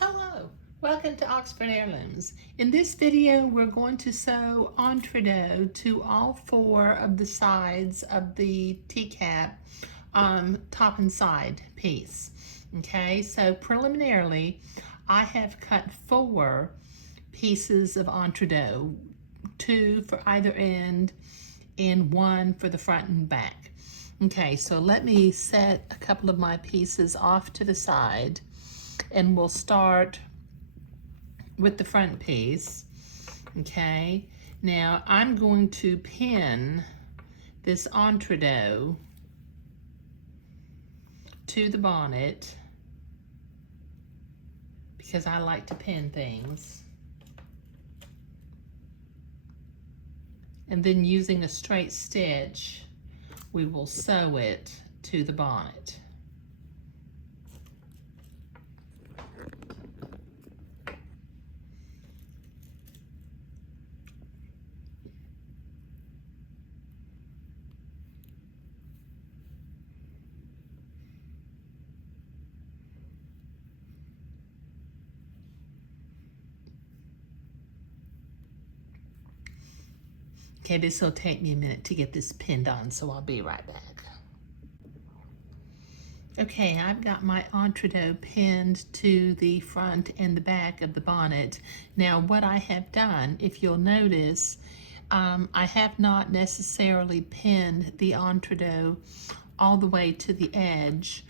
Hello, welcome to Oxford Heirlooms. In this video, we're going to sew entredot to all four of the sides of the teacup top and side piece. Okay, so preliminarily, I have cut 4 pieces of entredot, 2 for either end and 1 for the front and back. Okay, so let me set a couple of my pieces off to the side, and we'll start with the front piece. Okay, now I'm going to pin this entredot to the bonnet because I like to pin things. And then using a straight stitch, we will sew it to the bonnet. Okay, this will take me a minute to get this pinned on, so I'll be right back. Okay, I've got my entredot pinned to the front and the back of the bonnet. Now, what I have done, if you'll notice, I have not necessarily pinned the entredot all the way to the edge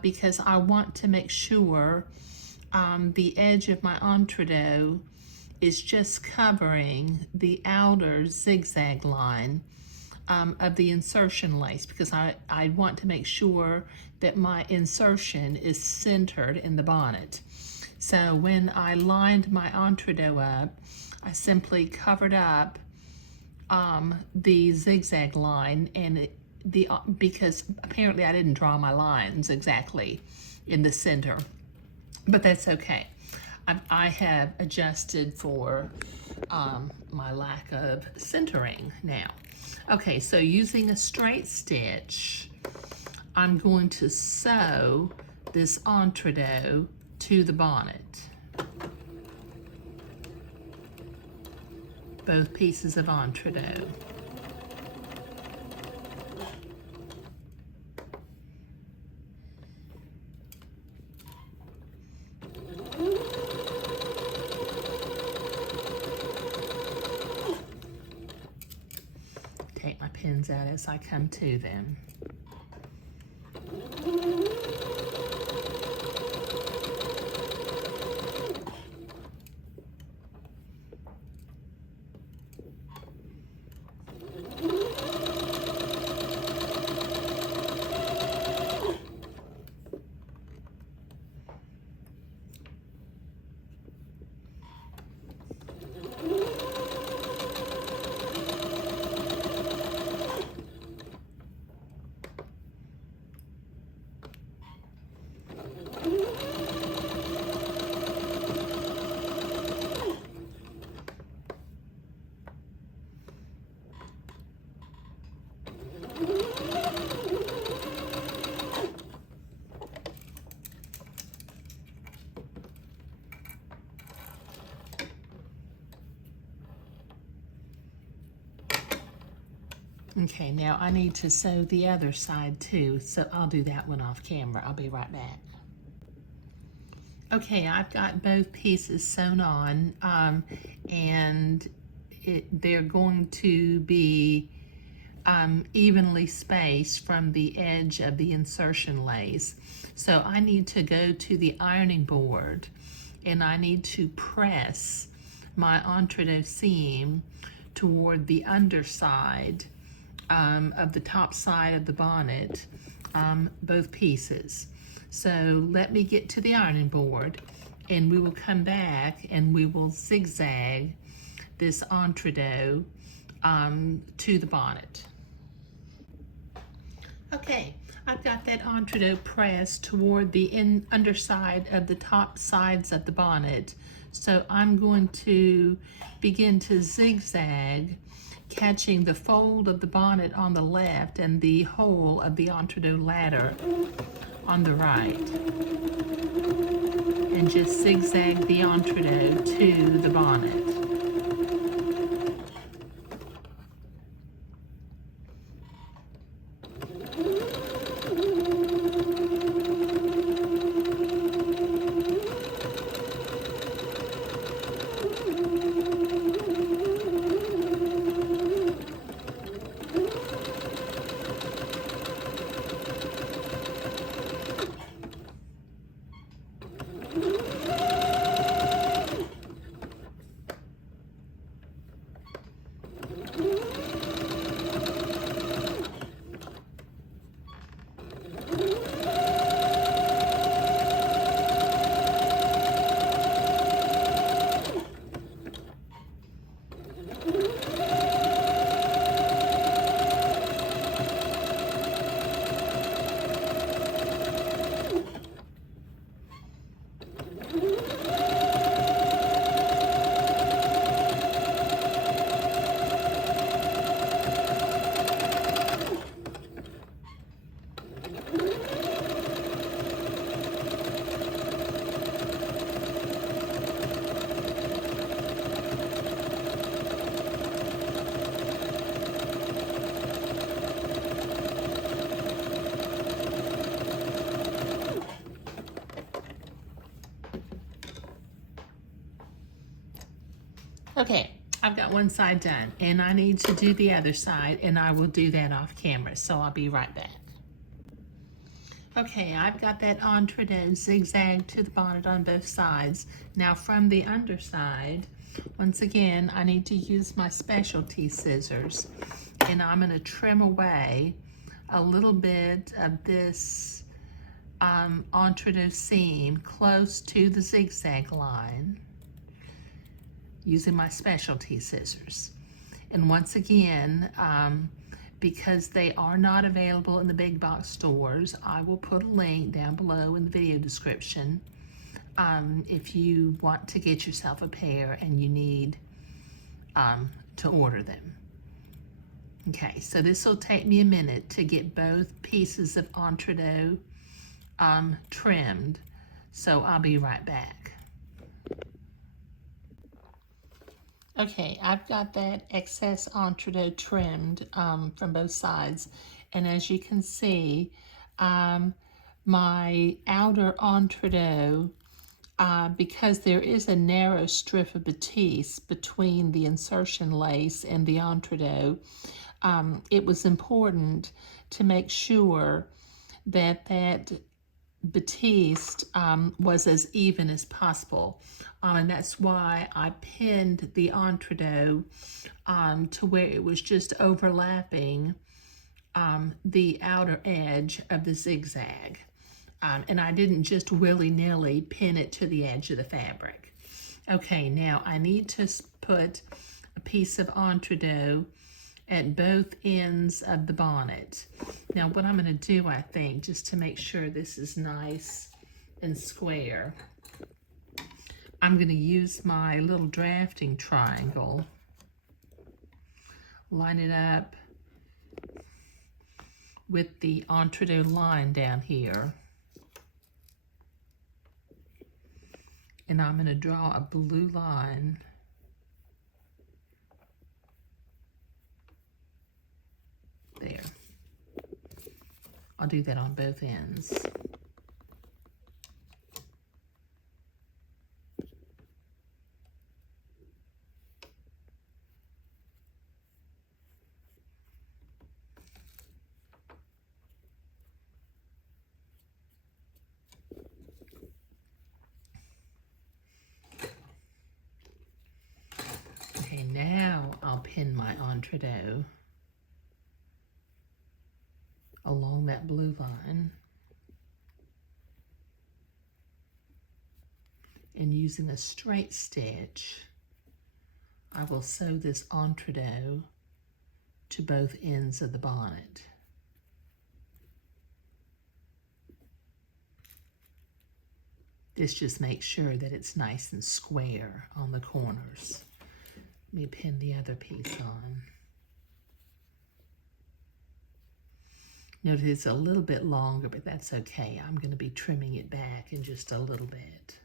because I want to make sure the edge of my entredot is just covering the outer zigzag line of the insertion lace, because I want to make sure that my insertion is centered in the bonnet. So when I lined my entredot up, I simply covered up the zigzag line, and because apparently I didn't draw my lines exactly in the center, but that's okay. I have adjusted for my lack of centering now. Okay, so using a straight stitch, I'm going to sew this entredot to the bonnet. Both pieces of entredot. Take my pins out as I come to them. Okay, now I need to sew the other side too, so I'll do that one off camera. I'll be right back. Okay, I've got both pieces sewn on, and they're going to be evenly spaced from the edge of the insertion lace. So I need to go to the ironing board, and I need to press my entredot seam toward the underside of the top side of the bonnet, both pieces. So let me get to the ironing board, and we will come back and we will zigzag this entredot to the bonnet. Okay, I've got that entredot pressed toward the underside of the top sides of the bonnet. So I'm going to begin to zigzag, catching the fold of the bonnet on the left and the hole of the entredot ladder on the right. and just zigzag the entree to the bonnet. Okay, I've got one side done, and I need to do the other side, and I will do that off camera, so I'll be right back. Okay, I've got that entree zigzag to the bonnet on both sides. Now from the underside, once again, I need to use my specialty scissors, and I'm going to trim away a little bit of this entree seam close to the zigzag line, using my specialty scissors. And once again, because they are not available in the big box stores, I will put a link down below in the video description if you want to get yourself a pair and you need to order them. Okay, so this will take me a minute to get both pieces of entree trimmed, so I'll be right back. Okay, I've got that excess entree trimmed from both sides, and as you can see, my outer entree, because there is a narrow strip of batiste between the insertion lace and the entree, it was important to make sure that that batiste was as even as possible, and that's why I pinned the entree to where it was just overlapping the outer edge of the zigzag, and I didn't just willy-nilly pin it to the edge of the fabric. Okay, now I need to put a piece of entree at both ends of the bonnet. Now what I'm going to do, I think, just to make sure this is nice and square, I'm going to use my little drafting triangle, line it up with the entree line down here, and I'm going to draw a blue line there. I'll do that on both ends. Okay, now I'll pin my entree along that blue line, and using a straight stitch, I will sew this entree to both ends of the bonnet. This just makes sure that it's nice and square on the corners. Let me pin the other piece on. Notice it's a little bit longer, but that's okay. I'm going to be trimming it back in just a little bit.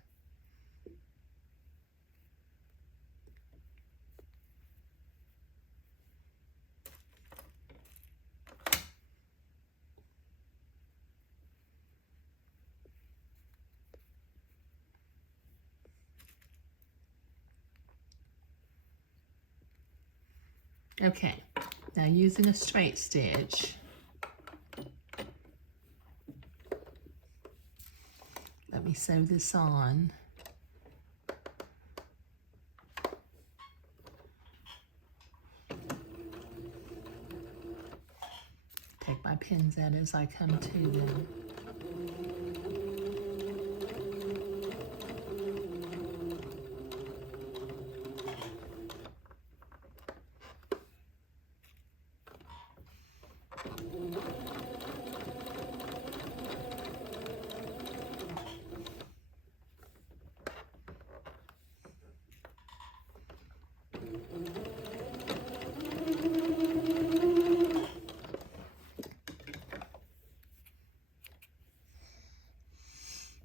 Okay, now using a straight stitch, let me sew this on. Take my pins out as I come to them.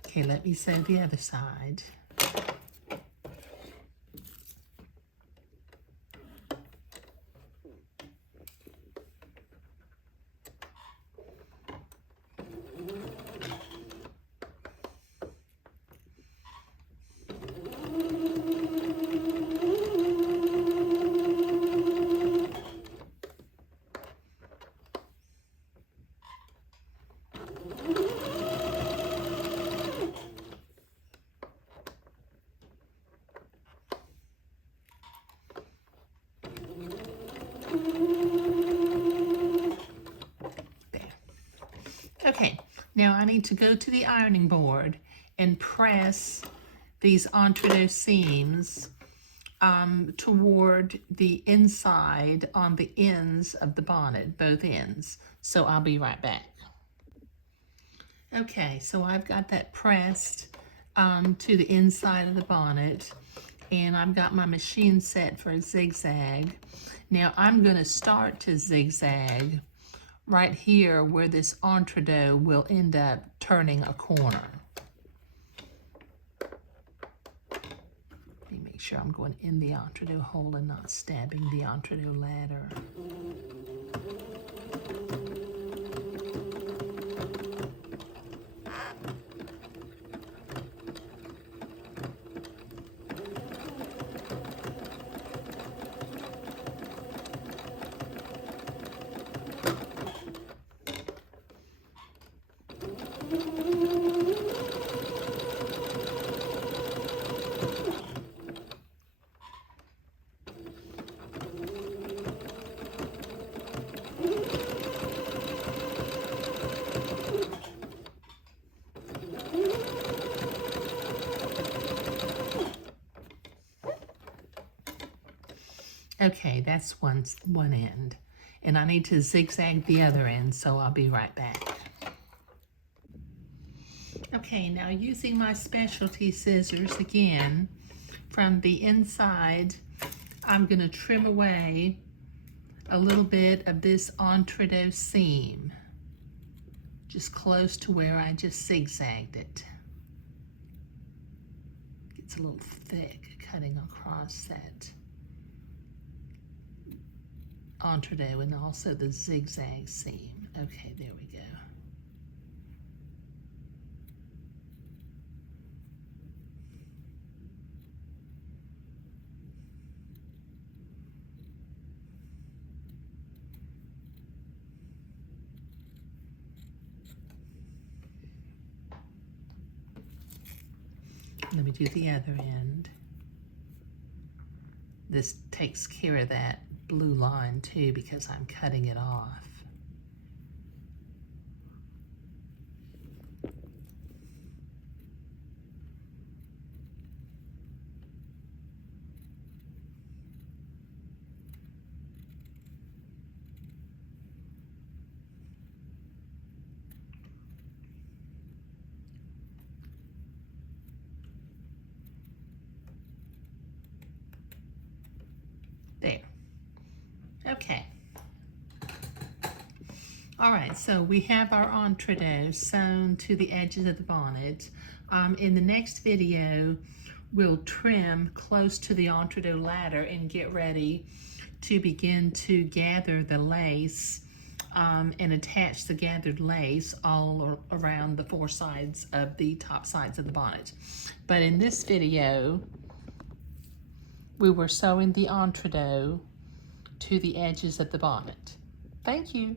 Okay, let me sew the other side. Okay, now I need to go to the ironing board and press these entre-deux seams toward the inside on the ends of the bonnet, both ends. So I'll be right back. Okay, so I've got that pressed to the inside of the bonnet, and I've got my machine set for a zigzag. Now I'm going to start to zigzag right here where this entre-deux will end up turning a corner. Let me make sure I'm going in the entre-deux hole and not stabbing the entre-deux ladder. Okay, that's one end. And I need to zigzag the other end, so I'll be right back. Okay, now using my specialty scissors again, from the inside, I'm going to trim away a little bit of this entre-deux seam, just close to where I just zigzagged it. It's a little thick cutting across that entre-deux and also the zigzag seam. Okay, there we go. Let me do the other end. This takes care of that blue line too because I'm cutting it off. There. Okay. All right, so we have our entre-deux sewn to the edges of the bonnet. In the next video, we'll trim close to the entre-deux ladder and get ready to begin to gather the lace and attach the gathered lace all around the four sides of the top sides of the bonnet. But in this video, we were sewing the entre-deux to the edges of the bonnet. Thank you.